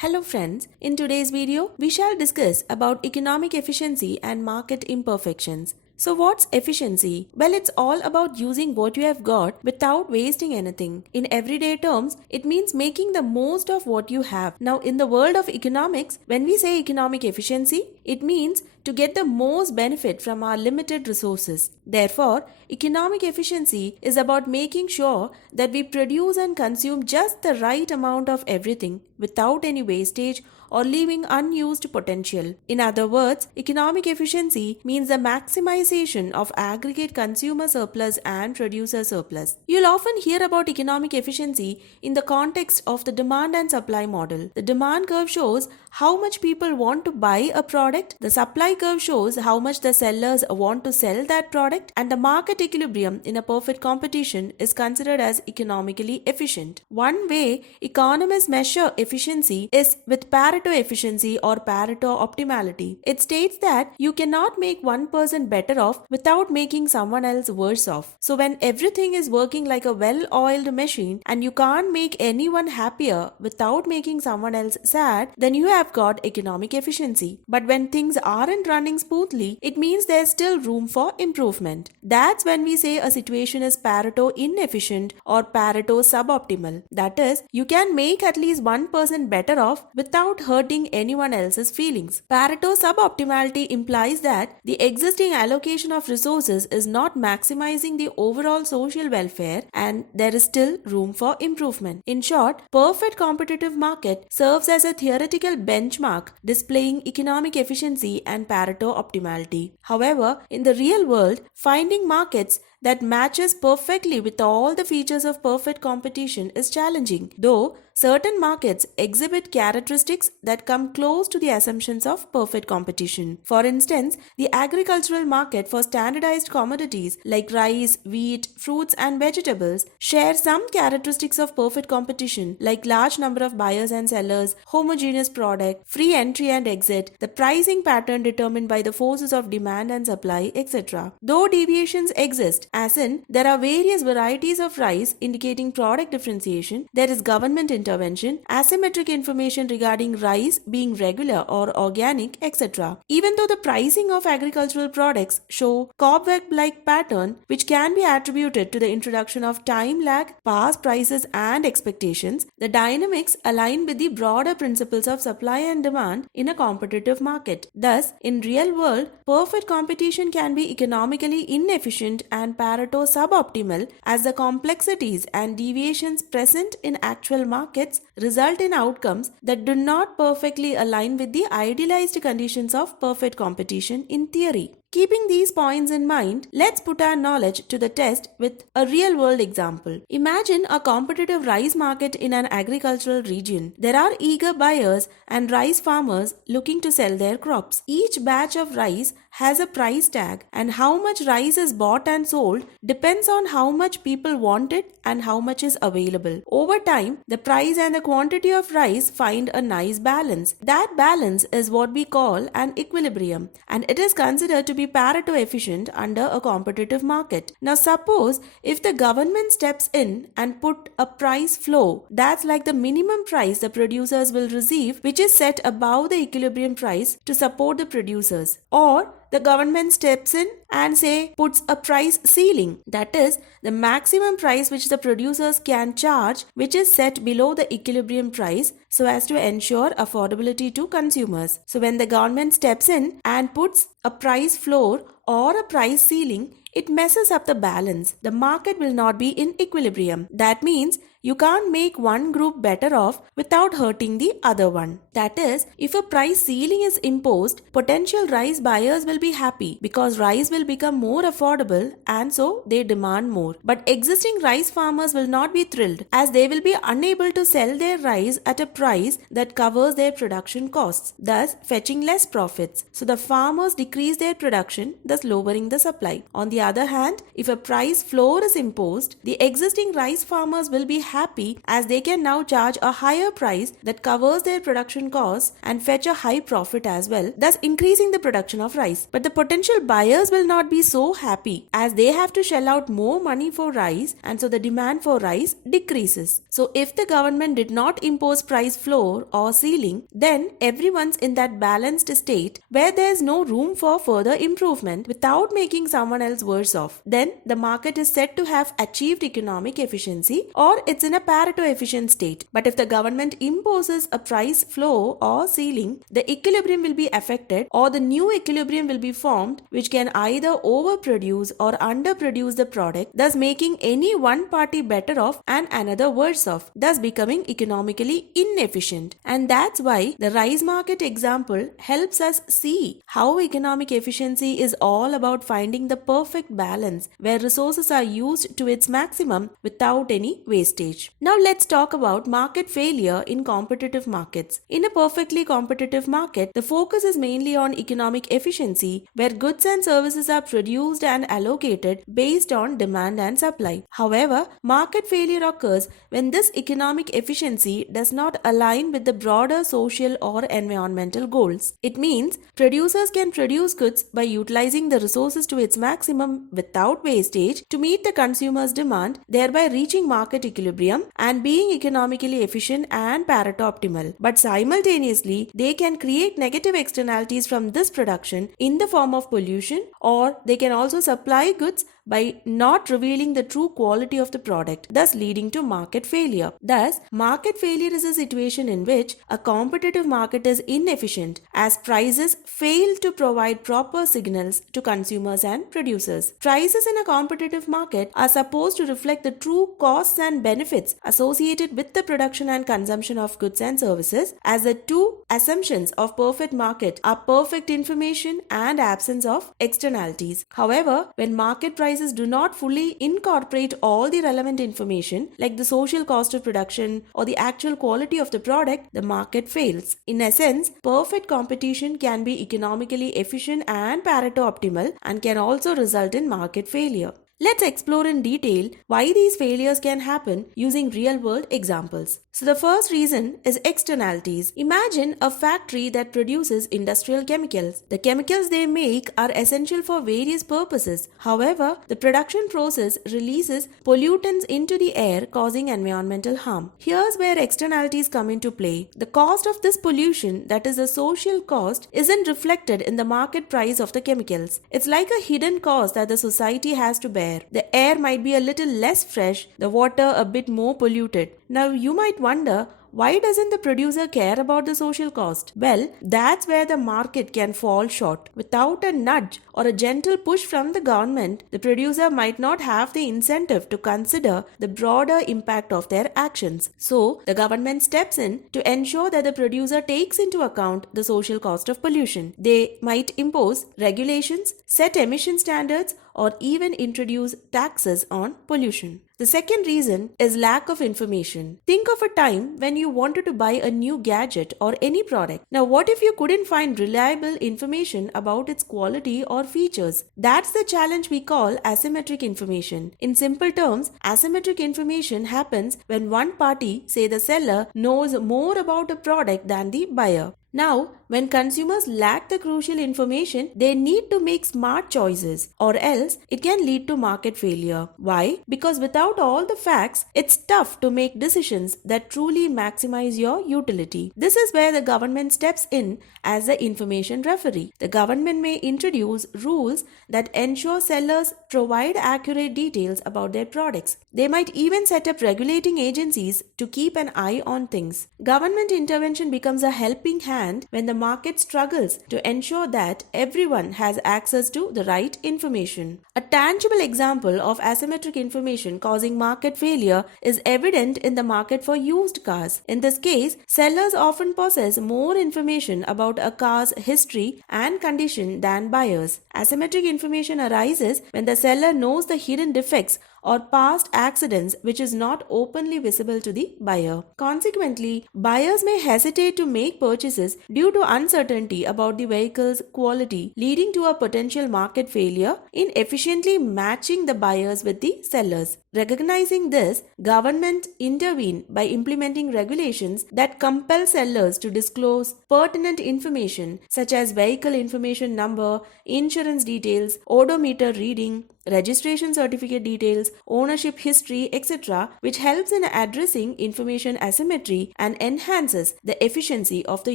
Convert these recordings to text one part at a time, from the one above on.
Hello friends, in today's video, we shall discuss about economic efficiency and market imperfections. So what's efficiency? Well, it's all about using what you have got without wasting anything. In everyday terms, it means making the most of what you have. Now, in the world of economics, when we say economic efficiency, it means to get the most benefit from our limited resources. Therefore, economic efficiency is about making sure that we produce and consume just the right amount of everything without any wastage or leaving unused potential. In other words, economic efficiency means the maximization of aggregate consumer surplus and producer surplus. You'll often hear about economic efficiency in the context of the demand and supply model. The demand curve shows how much people want to buy a product, the supply curve shows how much the sellers want to sell that product, and the market equilibrium in a perfect competition is considered as economically efficient. One way economists measure efficiency is with Pareto efficiency or Pareto optimality. It states that you cannot make one person better off without making someone else worse off. So when everything is working like a well-oiled machine and you can't make anyone happier without making someone else sad, then you have got economic efficiency. But when things aren't running smoothly, it means there's still room for improvement. That's when we say a situation is Pareto inefficient or Pareto suboptimal. That is, you can make at least one person better off without hurting anyone else's feelings. Pareto suboptimality implies that the existing allocation of resources is not maximizing the overall social welfare and there is still room for improvement. In short, perfect competitive market serves as a theoretical benchmark displaying economic efficiency and Pareto optimality. However, in the real world, finding markets that matches perfectly with all the features of perfect competition is challenging, though certain markets exhibit characteristics that come close to the assumptions of perfect competition. For instance, the agricultural market for standardized commodities like rice, wheat, fruits and vegetables share some characteristics of perfect competition like large number of buyers and sellers, homogeneous product, free entry and exit, the pricing pattern determined by the forces of demand and supply, etc. Though deviations exist, as in, there are various varieties of rice indicating product differentiation, there is government intervention, asymmetric information regarding rice being regular or organic, etc. Even though the pricing of agricultural products show cobweb-like pattern, which can be attributed to the introduction of time lag, past prices and expectations, the dynamics align with the broader principles of supply and demand in a competitive market. Thus, in real world, perfect competition can be economically inefficient and Pareto suboptimal as the complexities and deviations present in actual markets result in outcomes that do not perfectly align with the idealized conditions of perfect competition in theory. Keeping these points in mind, let's put our knowledge to the test with a real-world example. Imagine a competitive rice market in an agricultural region. There are eager buyers and rice farmers looking to sell their crops. Each batch of rice has a price tag, and how much rice is bought and sold depends on how much people want it and how much is available. Over time, the price and the quantity of rice find a nice balance. That balance is what we call an equilibrium, and it is considered to be Pareto efficient under a competitive market. Now suppose if the government steps in and put a price floor, that's like the minimum price the producers will receive, which is set above the equilibrium price to support the producers. Or the government steps in and puts a price ceiling, that is the maximum price which the producers can charge, which is set below the equilibrium price so as to ensure affordability to consumers. So when the government steps in and puts a price floor or a price ceiling, it messes up the balance. The market will not be in equilibrium. That means you can't make one group better off without hurting the other one. That is, if a price ceiling is imposed, potential rice buyers will be happy because rice will become more affordable and so they demand more. But existing rice farmers will not be thrilled as they will be unable to sell their rice at a price that covers their production costs, thus fetching less profits. So the farmers decrease their production, thus lowering the supply. On the other hand, if a price floor is imposed, the existing rice farmers will be happy as they can now charge a higher price that covers their production costs and fetch a high profit as well, thus increasing the production of rice. But the potential buyers will not be so happy as they have to shell out more money for rice, and so the demand for rice decreases. So if the government did not impose price floor or ceiling, then everyone's in that balanced state where there's no room for further improvement without making someone else worse off. Then the market is said to have achieved economic efficiency, or it's in a Pareto efficient state. But if the government imposes a price floor or ceiling, the equilibrium will be affected, or the new equilibrium will be formed, which can either overproduce or underproduce the product, thus making any one party better off and another worse off, thus becoming economically inefficient. And that's why the rice market example helps us see how economic efficiency is all about finding the perfect balance where resources are used to its maximum without any wastage. Now let's talk about market failure in competitive markets. In a perfectly competitive market, the focus is mainly on economic efficiency, where goods and services are produced and allocated based on demand and supply. However, market failure occurs when this economic efficiency does not align with the broader social or environmental goals. It means producers can produce goods by utilizing the resources to its maximum without wastage to meet the consumer's demand, thereby reaching market equilibrium and being economically efficient and Pareto optimal. But simultaneously, they can create negative externalities from this production in the form of pollution, or they can also supply goods by not revealing the true quality of the product, thus leading to market failure. Thus, market failure is a situation in which a competitive market is inefficient as prices fail to provide proper signals to consumers and producers. Prices in a competitive market are supposed to reflect the true costs and benefits associated with the production and consumption of goods and services, as the two assumptions of perfect market are perfect information and absence of externalities. However, when market prices do not fully incorporate all the relevant information like the social cost of production or the actual quality of the product, the market fails. In essence, perfect competition can be economically efficient and Pareto optimal and can also result in market failure. Let's explore in detail why these failures can happen using real-world examples. So the first reason is externalities. Imagine a factory that produces industrial chemicals. The chemicals they make are essential for various purposes. However, the production process releases pollutants into the air, causing environmental harm. Here's where externalities come into play. The cost of this pollution, that is the social cost, isn't reflected in the market price of the chemicals. It's like a hidden cost that the society has to bear. The air might be a little less fresh, the water a bit more polluted. Now you might wonder, why doesn't the producer care about the social cost? Well, that's where the market can fall short. Without a nudge or a gentle push from the government, the producer might not have the incentive to consider the broader impact of their actions. So, the government steps in to ensure that the producer takes into account the social cost of pollution. They might impose regulations, set emission standards, or even introduce taxes on pollution. The second reason is lack of information. Think of a time when you wanted to buy a new gadget or any product. Now, what if you couldn't find reliable information about its quality or features? That's the challenge we call asymmetric information. In simple terms, asymmetric information happens when one party, say the seller, knows more about a product than the buyer. Now, when consumers lack the crucial information, they need to make smart choices, or else it can lead to market failure. Why? Because without all the facts, it's tough to make decisions that truly maximize your utility. This is where the government steps in as the information referee. The government may introduce rules that ensure sellers provide accurate details about their products. They might even set up regulating agencies to keep an eye on things. Government intervention becomes a helping hand when the market struggles to ensure that everyone has access to the right information. A tangible example of asymmetric information causing market failure is evident in the market for used cars. In this case, sellers often possess more information about a car's history and condition than buyers. Asymmetric information arises when the seller knows the hidden defects or past accidents which is not openly visible to the buyer. Consequently, buyers may hesitate to make purchases due to uncertainty about the vehicle's quality, leading to a potential market failure in efficiently matching the buyers with the sellers. Recognizing this, government intervene by implementing regulations that compel sellers to disclose pertinent information such as vehicle information number, insurance details, odometer reading, registration certificate details, ownership history, etc., which helps in addressing information asymmetry and enhances the efficiency of the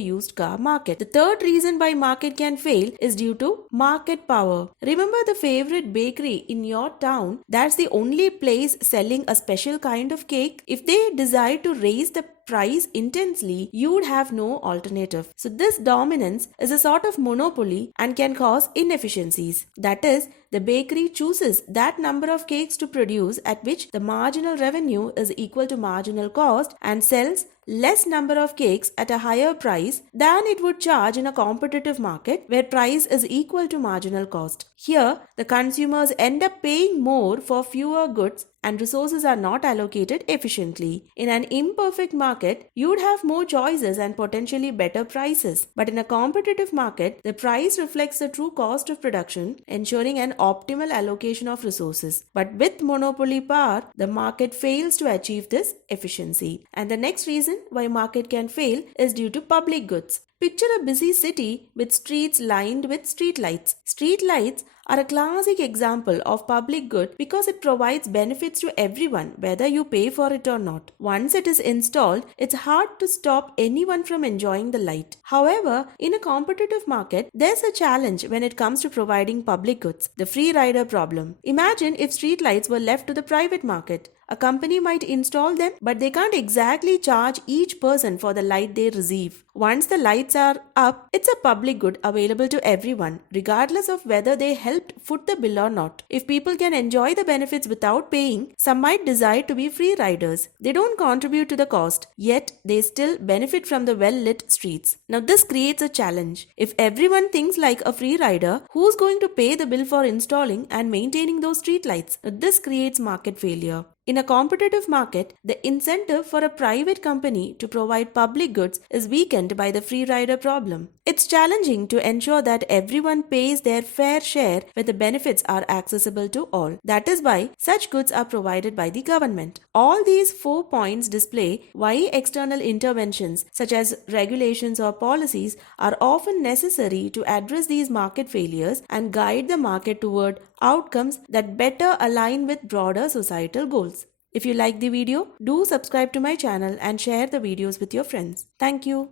used car market. The third reason why market can fail is due to market power. Remember the favorite bakery in your town that's the only place selling a special kind of cake? If they decide to raise the price intensely, you would have no alternative. So this dominance is a sort of monopoly and can cause inefficiencies. That is, the bakery chooses that number of cakes to produce at which the marginal revenue is equal to marginal cost and sells less number of cakes at a higher price than it would charge in a competitive market where price is equal to marginal cost. Here, the consumers end up paying more for fewer goods and resources are not allocated efficiently. In an imperfect market, you would have more choices and potentially better prices. But in a competitive market, the price reflects the true cost of production, ensuring an optimal allocation of resources. But with monopoly power, the market fails to achieve this efficiency. And the next reason why market can fail is due to public goods. Picture a busy city with streets lined with street lights. Street lights are a classic example of public good because it provides benefits to everyone whether you pay for it or not. Once it is installed, it's hard to stop anyone from enjoying the light. However, in a competitive market, there's a challenge when it comes to providing public goods, the free rider problem. Imagine if street lights were left to the private market. A company might install them, but they can't exactly charge each person for the light they receive. Once the lights are up, it's a public good available to everyone, regardless of whether they helped foot the bill or not. If people can enjoy the benefits without paying, some might decide to be free riders. They don't contribute to the cost, yet they still benefit from the well-lit streets. Now this creates a challenge. If everyone thinks like a free rider, who's going to pay the bill for installing and maintaining those street lights? This creates market failure. In a competitive market, the incentive for a private company to provide public goods is weakened by the free rider problem. It's challenging to ensure that everyone pays their fair share when the benefits are accessible to all. That is why such goods are provided by the government. All these 4 points display why external interventions such as regulations or policies are often necessary to address these market failures and guide the market toward outcomes that better align with broader societal goals. If you like the video, do subscribe to my channel and share the videos with your friends. Thank you.